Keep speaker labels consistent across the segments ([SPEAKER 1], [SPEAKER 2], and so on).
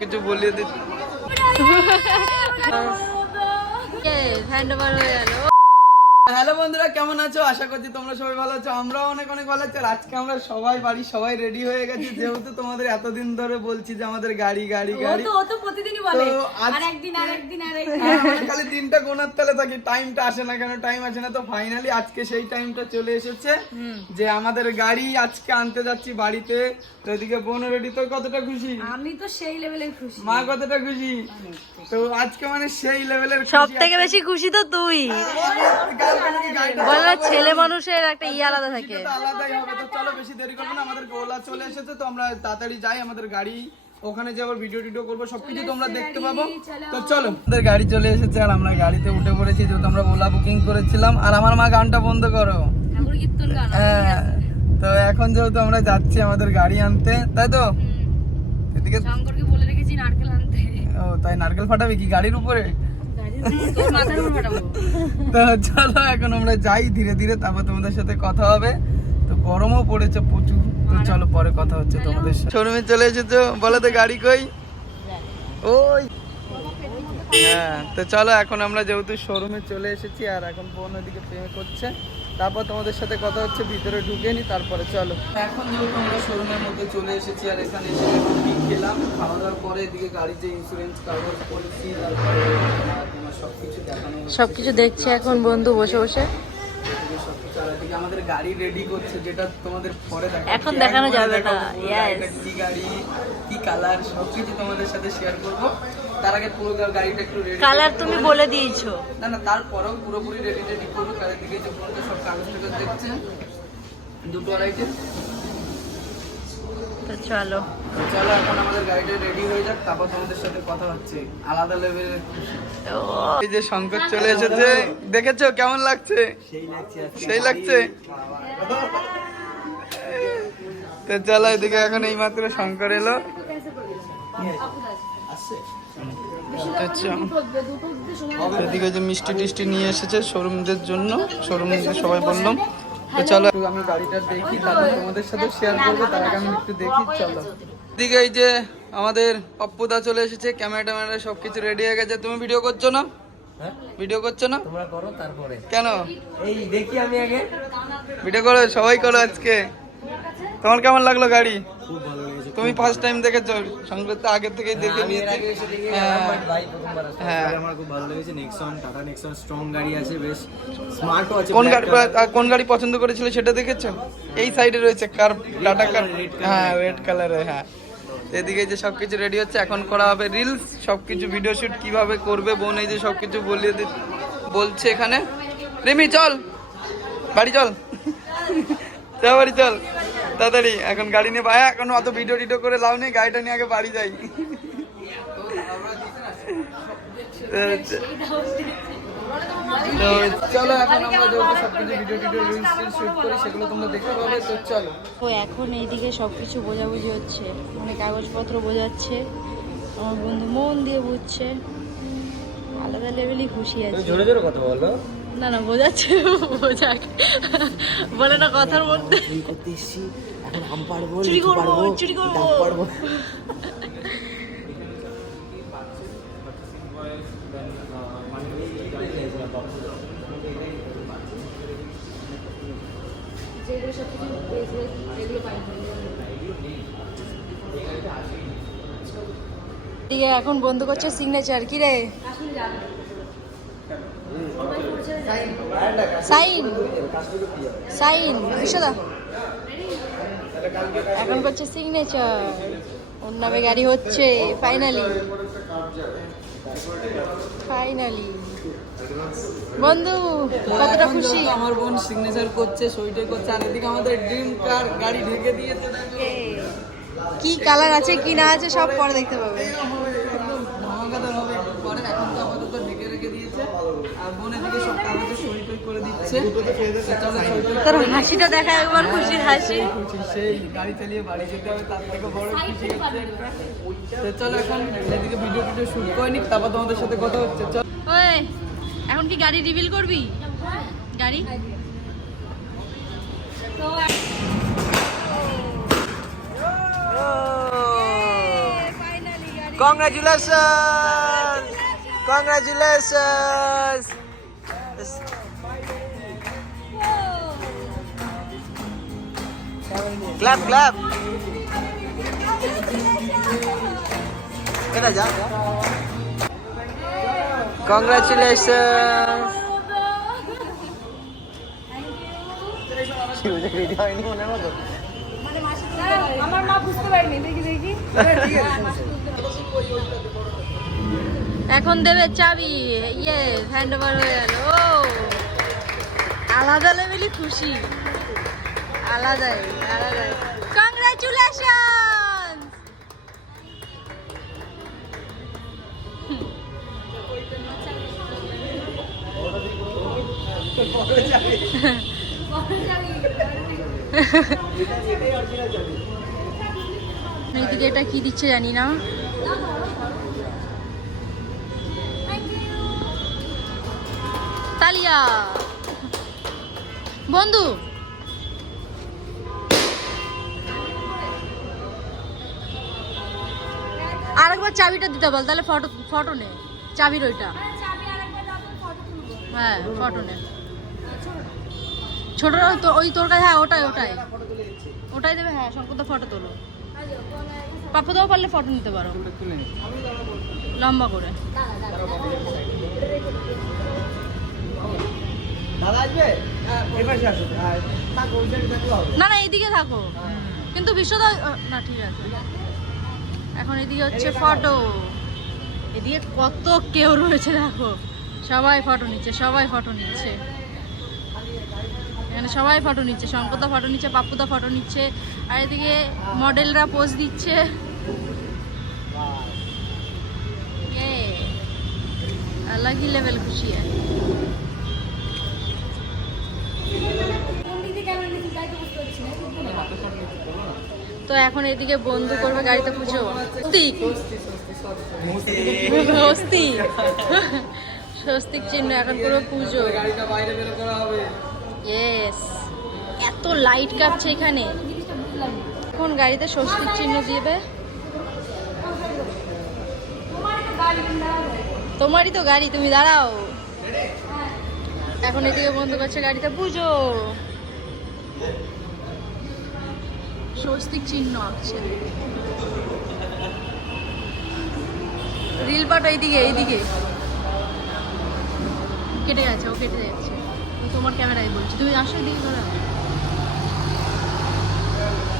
[SPEAKER 1] কিছু বলিয়ে দিচ্ছি।
[SPEAKER 2] হ্যান্ড ওভার হয়ে গেল।
[SPEAKER 1] হ্যালো বন্ধুরা কেমন আছো? আশা করছি তোমরা সবাই ভালো আছো আমরাও অনেক অনেক ভালো আছি। আর আজকে আমরা সবাই বাড়ি সবাই রেডি হয়ে গেছি। যেহেতু তোমাদের এতদিন ধরে বলছি যে আমাদের গাড়ি গাড়ি গাড়ি।
[SPEAKER 2] তো ও তো প্রতিদিনই বলে আর একদিন আর একদিন আর
[SPEAKER 1] হ্যাঁ, খালি দিনটা গোনার তালে থাকি টাইমটা আসে না কেন টাইম আসে না। তো ফাইনালি আজকে সেই টাইমটা চলে এসেছে যে আমাদের গাড়ি আজকে আনতে যাচ্ছি বাড়িতে। তো এদিকে বোন রেডি তো কতটা খুশি?
[SPEAKER 2] আমি তো সেই লেভেলের খুশি।
[SPEAKER 1] মা কতটা খুশি? তো আজকে মানে সেই লেভেলের
[SPEAKER 3] সব থেকে বেশি খুশি তো তুই। বলো ছেলে মানুষের একটা ইয়ে আলাদা থাকে।
[SPEAKER 1] আলাদাই হবে। তো চলো বেশি দেরি করব না আমাদের গোলা চলে এসেছে তো আমরা তাড়াতাড়ি যাই আমাদের গাড়ি। ওখানে যে আবার ভিডিও টিডিও করব সবকিছু তোমরা দেখতে পাবো। তো চলো আমাদের গাড়ি চলে এসেছে আর আমরা গাড়িতে উঠে পড়েছি যেহেতু আমরা ওলা বুকিং করেছিলাম। আর আমার মা গানটা বন্ধ করো।
[SPEAKER 2] ঠাকুর কীর্তন গান
[SPEAKER 1] হ্যাঁ তো এখন যেহেতু আমরা যাচ্ছি আমাদের গাড়ি আনতে তাই তো? এদিকে
[SPEAKER 2] শঙ্করকে বলে রেখেছি নারকেল আনতে।
[SPEAKER 1] ও তাই নারকেল ফাটাবে কি গাড়ির উপরে
[SPEAKER 2] তোর মাথার উপর ফাটাবো
[SPEAKER 1] তো চলো এখন আমরা যাই ধীরে ধীরে তারপর তোমাদের সাথে কথা হবে। তো গরমও পড়েছে প্রচুর। তো চলো পরে কথা হচ্ছে তোমাদের সাথে। শোরুমে চলে এসেছ? বলো তো গাড়ি কই? ওই। হ্যাঁ তো চলো এখন আমরা যেহেতু শোরুমে চলে এসেছি আর এখন বোন ওদিকে প্রেমে করছে তারপর তোমাদের সাথে কথা হচ্ছে ভিতরে ঢুকে নি তারপরে চলো এখন যেহেতু আমরা শোরুমের মধ্যে চলে এসেছি আর এখানে এসে রুটি খেলাম খাওয়া দাওয়ার পরে এদিকে গাড়ির যে ইন্স্যুরেন্স কাগজ পলিসি তারপরে সবকিছু দেখানো।
[SPEAKER 3] সবকিছু দেখছে এখন বন্ধু বসে বসে
[SPEAKER 1] আমাদের গাড়ি রেডি করছে যেটা তোমাদের পরে।
[SPEAKER 3] এখন দেখানো যাবে না,
[SPEAKER 1] কি গাড়ি কি কালার সবকিছু তোমাদের সাথে শেয়ার করব তার আগে পুরো গাড়িটা একটু রেডি
[SPEAKER 3] কালার তুমি বলে দিয়েছ।
[SPEAKER 1] না না তারপরেও পুরোপুরি রেডি রেডি করব। কালের দিকে যে ফোনটা সব কাগজ টাগজ দেখছে। দুটো আড়াইটে।
[SPEAKER 3] তো চলো।
[SPEAKER 1] চলো এখন আমাদের গাড়িটা রেডি হয়ে যাক। তারপর তোমাদের সাথে কথা হচ্ছে। আলাদা লেভেলের এই যে শঙ্কর চলে এসেছে। দেখেছ কেমন লাগছে? সেই লাগছে তো চলো এদিকে এখন এই মাত্র শঙ্কর এলো। আচ্ছা এদিকে যে মিষ্টি টিষ্টি নিয়ে এসেছে শোরুমদের জন্য শোরুম সবাই বললাম তো চলো। আমি গাড়িটা দেখি তারপর তোমাদের সাথে শেয়ার করব তার আগে আমি একটু দেখি চলো। এদিকে এই যে আমাদের অপ্পুদা চলে এসেছে ক্যামেরা ট্যামেরা সবকিছু রেডি হয়ে গেছে। তুমি ভিডিও করছ না? ভিডিও করছ না?
[SPEAKER 4] তোমরা করো তারপরে।
[SPEAKER 1] কেন?
[SPEAKER 4] এই দেখি আমি আগে।
[SPEAKER 1] ভিডিও করো সবাই করো আজকে। তোমার কেমন লাগল গাড়ি?
[SPEAKER 4] খুব ভালো
[SPEAKER 1] তুমি ফার্স্ট টাইম দেখেছ? সংক্রান্ত আগের থেকেই দেখে নিয়েছি। হ্যাঁ।
[SPEAKER 4] আমার
[SPEAKER 1] হ্যাঁ।
[SPEAKER 4] আমার খুব ভালো লেগেছে নেক্সন টাটা নেক্সন স্ট্রং গাড়ি আছে বেশ স্মার্টও আছে
[SPEAKER 1] কোন গাড়ি কোন গাড়ি পছন্দ করেছিল সেটা দেখেছ? এই সাইডে রয়েছে কার টাটা কার হ্যাঁ রেড কালারে হ্যাঁ। এদিকে যে সবকিছু রেডি হচ্ছে এখন করা হবে রিলস সবকিছু ভিডিও শুট কীভাবে করবে বোন এই যে সবকিছু বলিয়ে দি বলছে এখানে। রিমি চল। বাড়ি চল। চল বাড়ি চল। তাড়াতাড়ি এখন গাড়ি নিয়ে ভাই এখন অত ভিডিও টিডিও করে লাভ নেই গাড়িটা নিয়ে আগে বাড়ি যাই। তো চলো এখন আমরা সবকিছু ভিডিও টিডিও রিলস শুট করি সেগুলো তোমরা দেখতে পাবে তো চলো।
[SPEAKER 3] তো এখন এইদিকে সবকিছু বোঝাবুঝি হচ্ছে। মানে কাগজপত্র বোঝাচ্ছে আমার বন্ধু মন দিয়ে বুঝছে। আলাদা লেভেলই খুশি আছে।
[SPEAKER 4] জোরে জোরে কথা বলো।
[SPEAKER 3] না না বোঝাচ্ছে বোঝাক। বলে না কথার মধ্যে।
[SPEAKER 4] এই করতে এসেছি এখন আম পারব
[SPEAKER 3] চুরি করব,
[SPEAKER 4] পারব
[SPEAKER 3] এখন বন্ধ করছে সিগনেচার কি রে? সাইন সাইন বিশ্বদা এখন করছে সিগনেচার ওর নামে গাড়ি হচ্ছে ফাইনালি ফাইনালি বন্ধু কতটা খুশি?
[SPEAKER 1] আমার বোন সিগনেচার করছে সইটাই করছে আর এদিকে আমাদের ড্রিম কার গাড়ি ঢেকে দিয়েছে।
[SPEAKER 3] কি কালার আছে কি না আছে সব পরে দেখতে পাবে।
[SPEAKER 1] একদম ধামাকাদার হবে। পরে এখন তো আপাতত ঢেকে রেখে দিয়েছে। আর বোন এদিকে সব কাগজে সই টই করে দিচ্ছে। তো
[SPEAKER 3] তোর হাসিটা দেখা একবার খুশির হাসি।
[SPEAKER 1] খুশি সেই গাড়ি চালিয়ে বাড়ি যেতে হবে তার থেকে বড় খুশি হচ্ছে। তো চলো এখন এদিকে ভিডিও টিডিও শুট করে নিক তারপর তোমাদের সাথে কথা হচ্ছে। চল।
[SPEAKER 3] ওই এখন কি গাড়ি রিভিল করবি? গাড়ি? ফাইনালি গাড়ি।
[SPEAKER 1] কংগ্রাচুলেশন কংগ্রাচুলেশন ক্ল্যাপ ক্ল্যাপ কেটা যা কংগ্রাচুলেশন মনের
[SPEAKER 2] আমার মা বুঝতে পারেনি। দেখি দেখি।
[SPEAKER 3] এখন দেবে চাবি। ইয়ে হ্যান্ড ওভার হয়ে গেল। ও। আলাদা লেভেলই খুশি। আলাদাই আলাদাই। কংগ্রাচুলেশন এইদিকে এটা কি দিচ্ছে জানি না তালিয়া। বন্ধু আরেকবার চাবিটা দিতে বল তাহলে ফটো ফটো নে। চাবির ওইটা। হ্যাঁ ফটো নে। ছোট তো ওই তোর কাছে হ্যাঁ ওটাই ওটাই। ওটাই দেবে হ্যাঁ শঙ্কর ফটো তোলো। পাপ্পু দাও পারলে ফটো নিতে পারো। লম্বা করে।
[SPEAKER 1] থাকলে হবে।
[SPEAKER 3] না না এইদিকে থাকো। কিন্তু বিশ্বদা না ঠিক আছে। এখন এদিকে হচ্ছে ফটো এদিকে কত কেউ রয়েছে দেখো সবাই ফটো নিচ্ছে সবাই ফটো নিচ্ছে এখানে সবাই ফটো নিচ্ছে শঙ্করদা ফটো নিচ্ছে পাপ্পুদা ফটো নিচ্ছে আর এদিকে মডেলরা পোজ দিচ্ছে ये अलग ही लेवल खुशी है তো এখন এদিকে বন্ধ করবে গাড়িতে পুজো। স্বস্তিক। স্বস্তিক। চিহ্ন, এখন পুরো পুজো। এত লাইট কাঁপছে এখানে। এখন গাড়িতে স্বস্তিক চিহ্ন দিবে। তোমারই তো গাড়ি, তুমি দাঁড়াও। এখন এদিকে বন্ধ করছে গাড়িতে পুজো। স্বস্তিক চিহ্ন আঁকছে। রিল পাট এইদিকে। এইদিকে কেটে গেছে ও কেটে যাচ্ছে। তোমার ক্যামেরায় বলছি, তুমি আসো দিকে ধরো।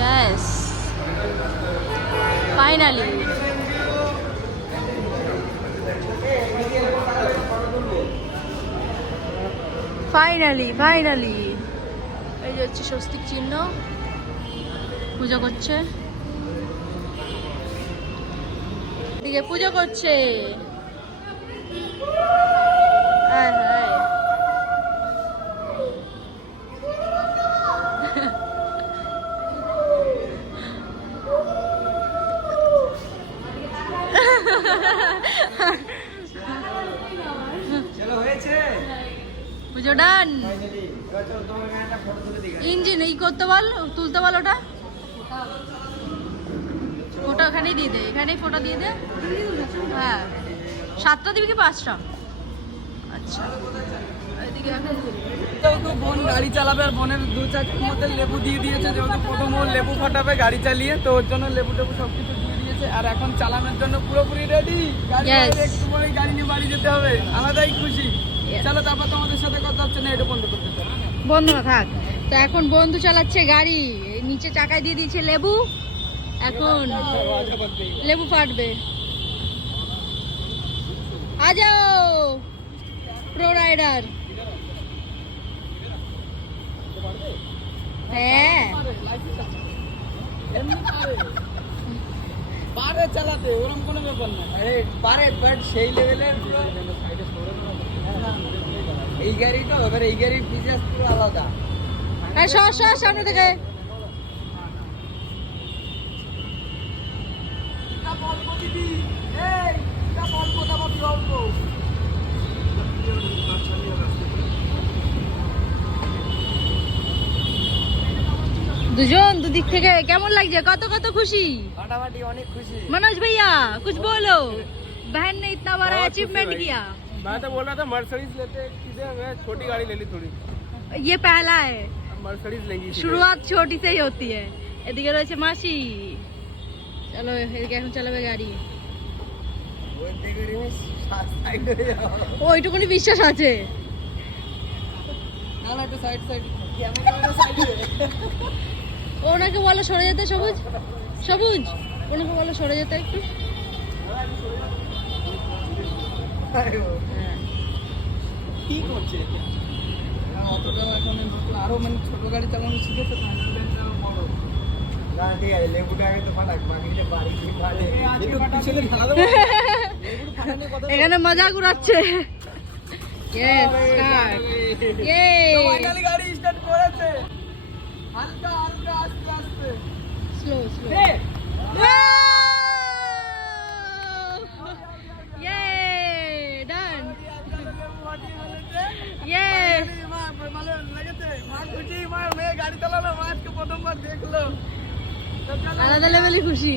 [SPEAKER 3] ইয়েস ফাইনালি ফাইনালি ফাইনালি এই যে হচ্ছে স্বস্তিক চিহ্ন। পুজো করছে। এদিকে পুজো করছে। হায় হায়। পুজো ডান। ইঞ্জিন এই করতে বল তুলতে বল ওটা? ফটো ওখানেই দিয়ে দে এখানেই ফটো দিয়ে দে। হ্যাঁ। সাতটা দিবি কি পাঁচটা? আচ্ছা। এদিকে
[SPEAKER 1] বোন গাড়ি চালাবে আর বোনের দু চারটির মধ্যে লেবু দিয়ে দিয়েছে যেহেতু প্রথম ও লেবু ফাটাবে গাড়ি চালিয়ে তো ওর জন্য লেবু টেবু সব কিছু দিয়ে দিয়েছে। আর এখন চালানোর জন্য পুরোপুরি রেডি গাড়ি একটু গাড়ি নিয়ে বাড়ি যেতে হবে। আলাদাই খুশি. চলো তারপর তোমাদের সাথে কথা হচ্ছে না এটা বন্ধ করতে চাও
[SPEAKER 3] বন্ধু না থাক। তো এখন বন্ধু চালাচ্ছে গাড়ি। নিচে চাকায় দিয়ে দিয়েছে লেবু। এখন লেবু ফাটবে। আ প্রো রাইডার হ্যাঁ।
[SPEAKER 1] পারে চালাতে ওরকম কোনো ব্যাপার না। পারে বাট সেই লেভেলের এই গাড়িটা এবার এই গাড়ির ফিচার্স পুরো আলাদা।
[SPEAKER 3] সর সামনে থেকে। দুজন দুদিক থেকে কেমন লাগছে কত কত খুশি
[SPEAKER 1] ফাটাফাটি অনেক খুশি
[SPEAKER 3] मनोज भैया कुछ बोलो बहन ने इतना बड़ा अचीवमेंट किया
[SPEAKER 5] मैं तो बोल रहा था मर्सडीज लेते सीधे मैं छोटी गाड़ी ले ली थोड़ी
[SPEAKER 3] ये पहला है
[SPEAKER 5] मर्सडीज लेंगी सीधे।
[SPEAKER 3] শুরুয়াত ছোটি সেই হতি है এদিকে রয়েছে মাসি চলো এদিকে এখন চালাবে গাড়ি ওইটুকুনি বিশ্বাস আছে
[SPEAKER 1] না না একটু সাইড সাইড
[SPEAKER 3] ওনাকে বলো সরে যেতে সবুজ? সবুজ? ওনাকে বলো সরে যেতে একটু। হ্যাঁ।
[SPEAKER 1] কি করছে অতটা এখন আরও মানে ছোট গাড়ি চালানো শিখেছে বড়।
[SPEAKER 3] এখানে
[SPEAKER 1] গাড়ি স্টার্ট করেছে। হালকা
[SPEAKER 3] Slow, slow. Yay! Done. Yay! আলাদা লেভেলে খুশি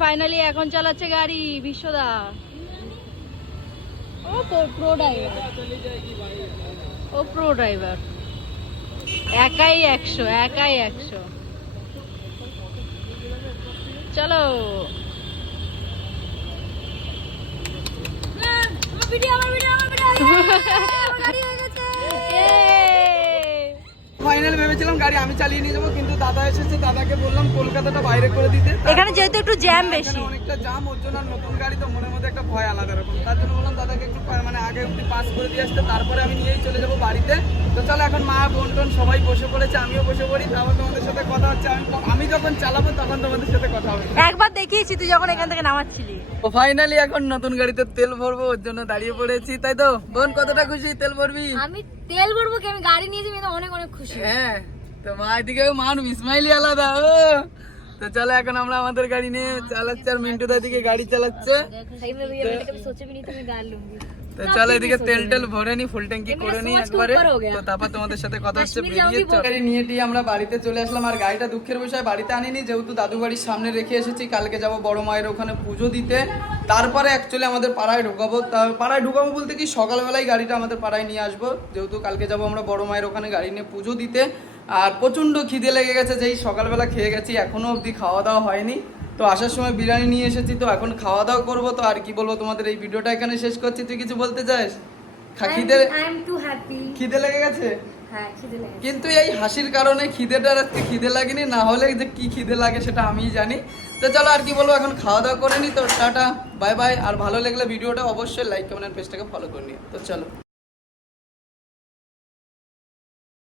[SPEAKER 3] ফাইনালি এখন চালাচ্ছে গাড়ি বিশ্বদা ও প্রো ড্রাইভার ও প্রো ড্রাইভার একাই একশো একাই একশো চলো।
[SPEAKER 1] ফাইনাল ভেবেছিলাম গাড়ি আমি চালিয়ে নিয়ে যাব কিন্তু দাদা এসেছে দাদাকে বললাম কলকাতাটা বাইরে করে দিতে।
[SPEAKER 3] এখানে যেহেতু একটু জ্যাম
[SPEAKER 1] এখানে
[SPEAKER 3] বেশি।
[SPEAKER 1] অনেকটা জাম ওর জন্য আর নতুন গাড়ি তো মনের মধ্যে একটা ভয় আলাদা রকম। তার জন্য বললাম দাদাকে একটু মানে আগে একটু পাস করে দিয়ে আসতে তারপরে আমি নিয়েই চলে যাব বাড়িতে। তো চলো এখন মা বোন টোন সবাই বসে পড়েছে আমিও বসে পড়ি। তারপর তোমাদের সাথে কথা হচ্ছে আমি আমি যখন চালাবো তখন তোমাদের সাথে কথা হবে।
[SPEAKER 3] একবার দেখিয়েছি তুই যখন এখান থেকে নামাচ্ছিলি।
[SPEAKER 1] তো ফাইনালি এখন নতুন গাড়িতে তেল ভরবো ওর জন্য দাঁড়িয়ে পড়েছি তাই তো? বোন কতটা খুশি? তেল ভরবি?
[SPEAKER 2] আমি তেল ভরবো কি? আমি গাড়ি নিয়ে যাবি এটা অনেক অনেক খুশি।
[SPEAKER 1] হ্যাঁ তো মা এদিকে মানুষ ইসমাইলি আলাদা ও। তো চলো এখন আমরা আমাদের গাড়ি নিয়ে চালাচ্ছি আর মিন্টুদার দিকে গাড়ি চালাচ্ছে। তো চলো এদিকে তেল টেল ভরে নি ফুল ট্যাঙ্কি করে নি একবারে। তো তারপর তোমাদের সাথে কথা হচ্ছে বেরিয়ে গাড়ি নিয়ে টিয়ে আমরা বাড়িতে চলে আসলাম আর গাড়িটা দুঃখের বিষয় বাড়িতে আনিনি যেহেতু দাদু বাড়ির সামনে রেখে এসেছি কালকে যাব বড় মায়ের ওখানে পুজো দিতে। তারপরে অ্যাকচুয়ালি আমাদের পাড়ায় ঢুকাবো। পাড়ায় ঢুকাবো বলতে কি সকালবেলায় গাড়িটা আমাদের পাড়ায় নিয়ে আসব। যেহেতু কালকে যাব আমরা বড় মায়ের ওখানে গাড়ি নিয়ে পুজো দিতে। আর প্রচণ্ড খিদে লেগে গেছে যেই সকালবেলা খেয়ে গেছি এখনও অবধি খাওয়া দাওয়া হয়নি। তো আসার সময় বিরিয়ানি নিয়ে এসেছি তো এখন খাওয়া দাওয়া করব। তো আর কি বলব তোমাদের এই ভিডিওটা এখানে শেষ করছি। তুই কিছু বলতে চাস? খিদে
[SPEAKER 2] হ্যাঁ,
[SPEAKER 1] খিদে লেগে গেছে? কিন্তু এই হাসির কারণে খিদেটার রাখতে খিদে লাগেনি না হলে যে কি খিদে লাগে সেটা আমি জানি। তো চলো আর কি বলব এখন খাওয়া দাওয়া করে নি তো টাটা বাই বাই। আর ভালো লাগলে ভিডিওটা অবশ্যই লাইক কমেন্ট পেজটাকে ফলো করে নিও। তো চলো।